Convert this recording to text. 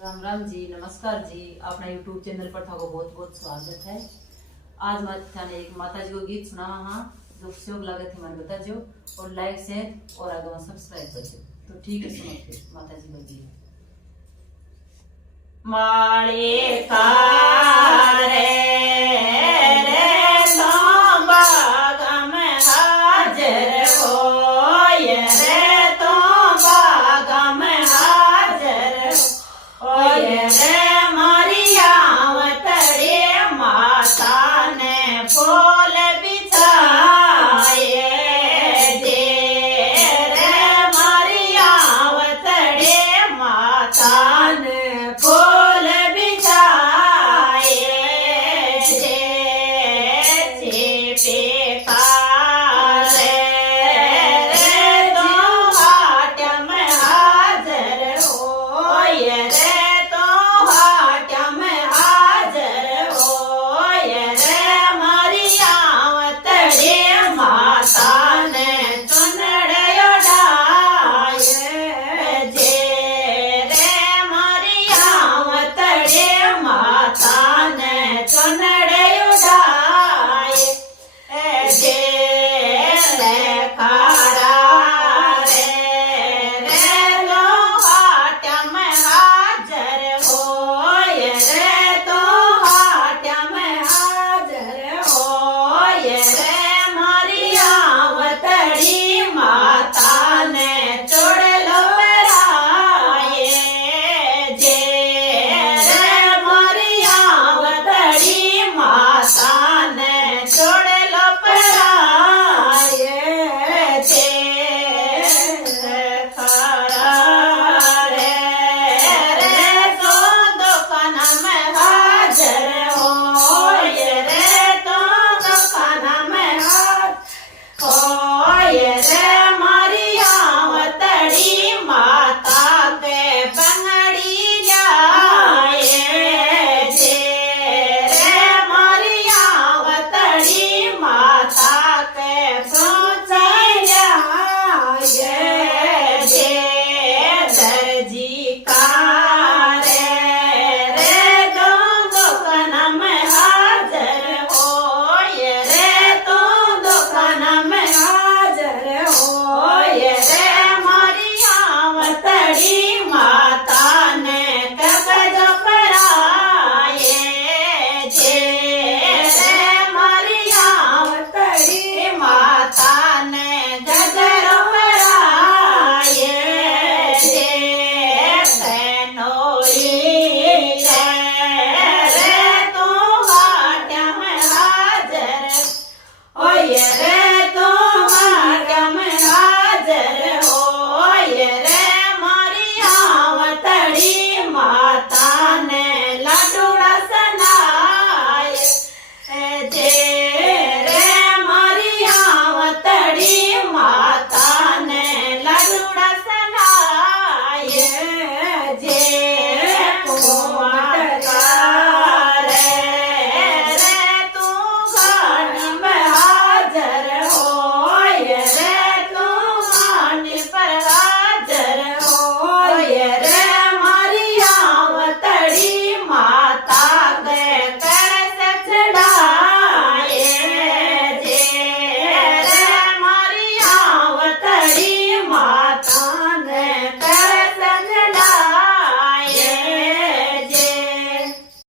राम राम जी, नमस्कार जी। अपना YouTube channel पर था बहुत बहुत स्वागत है। आज मैं थाने एक माता जी को गीत सुना हाँ जो शौक लगे थे मन बता जो और लाइक शेयर और आगे सब्सक्राइब कर दो। तो ठीक है, सुनो फिर माता जी का गीत। माळे का